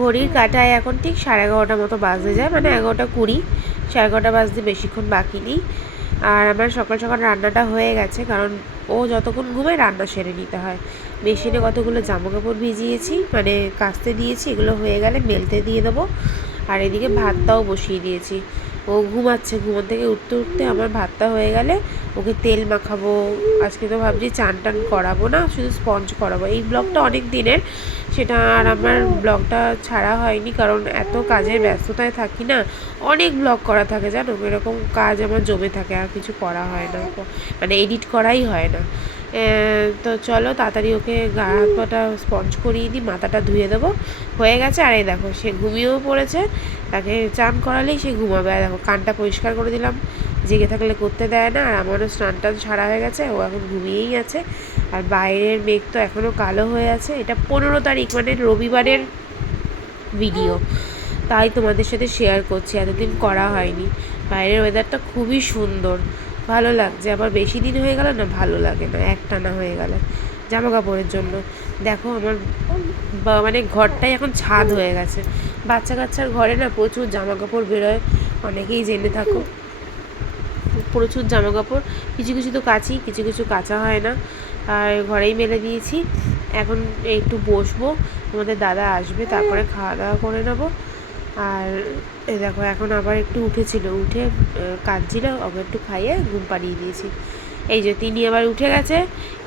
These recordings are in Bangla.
ঘড়ির কাঁটায় এখন ঠিক 11:30 মতো বাজতে যায়, মানে 11:20, 11:30 বাজতে বেশিক্ষণ বাকি নেই। আর আমার সকাল সকাল রান্নাটা হয়ে গেছে, কারণ ও যতক্ষণ ঘুমায় রান্না সেরে নিতে হয়। মেশিনে কতগুলো জামাকাপড় ভিজিয়েছি, মানে কাচতে দিয়েছি, এগুলো হয়ে গেলে মেলতে দিয়ে দেবো। আর এদিকে ভাতটাও বসিয়ে দিয়েছি। ও ঘুমাচ্ছে, ঘুমোর থেকে উঠতে উঠতে আমার ভাতটা হয়ে গেলে ওকে তেল মাখাবো। আজকে তো ভাবছি চান টান করাবো না, শুধু স্পঞ্জ করাবো। এই ব্লগটা অনেক দিনের, সেটা আর আমার ব্লগটা ছাড়া হয়নি, কারণ এত কাজের ব্যস্ততায় থাকি না, অনেক ব্লগ করা থাকে জানো, এরকম কাজ আমার জমে থাকে, আর কিছু করা হয় না, মানে এডিট করাই হয় না। তো চলো তাড়াতাড়ি ওকে গা হাত পাটা স্পঞ্জ করিয়ে দিই, মাথাটা ধুয়ে দেবো। হয়ে গেছে। আর এই দেখো সে ঘুমিয়েও পড়েছে, তাকে চান করালেই সে ঘুমাবে। আর দেখো কানটা পরিষ্কার করে দিলাম, জেগে থাকলে করতে দেয় না। আর আমারও স্নান টান ছাড়া হয়ে গেছে, ও এখন ঘুমিয়েই আছে। আর বাইরের মেঘ তো এখনও কালো হয়ে আছে। এটা 15 তারিখ, মানে রবিবারের ভিডিও, তাই তোমাদের সাথে শেয়ার করছি, এতদিন করা হয়নি। বাইরের ওয়েদারটা খুবই সুন্দর, ভালো লাগছে। আবার বেশি দিন হয়ে গেল না, ভালো লাগে না, একটানা হয়ে গেলে জামা কাপড়ের জন্য। দেখো আমার মানে ঘরটাই এখন ছাদ হয়ে গেছে। বাচ্চা কাচ্চার ঘরে না প্রচুর জামা কাপড় বেরোয়, অনেকেই জেনে থাকো। প্রচুর জামা কাপড়, কিছু কিছু তো কাচি, কিছু কিছু কাচা হয় না। আর ঘরেই মেলে দিয়েছি। এখন একটু বসবো, তোমাদের দাদা আসবে, তারপরে খাওয়া দাওয়া করে নেবো। আর এই দেখো এখন আবার একটু উঠেছিল, উঠে কাঁদছিল, ওকে একটু খাইয়ে ঘুম পাড়িয়ে দিয়েছি। এই যে তিনি আবার উঠে গেছে,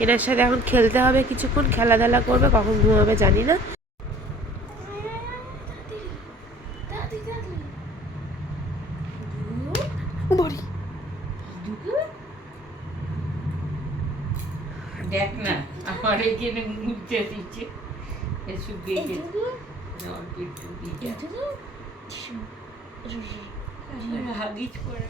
এনার সাথে এখন খেলতে হবে কিছুক্ষণ, খেলাধুলা করবে, কখন ঘুমাবে জানি না। দেখ না আমার এখানে মুড়তে দিচ্ছে, শুকিয়ে গেছে হাগিস করে।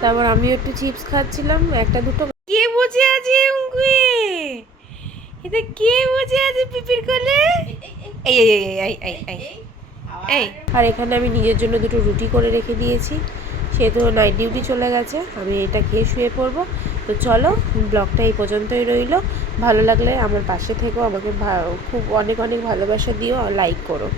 তারপর আমিও একটু চিপস খাচ্ছিলাম, একটা দুটো। কে বসে আছে এটা, কে বসে আছে পিপির কোলে? এই এই এই এই এই এই এই। আর এখানে আমি নিজের জন্য দুটো রুটি করে রেখে দিয়েছি, সে তো নাইট ডিউটি চলে গেছে, আমি এটা খেয়ে শুয়ে পড়বো। তো চলো ব্লগটা এই পর্যন্তই রইলো। ভালো লাগলে আমার পাশে থেকো, আমাকে খুব অনেক অনেক ভালোবাসা দিও, লাইক করো।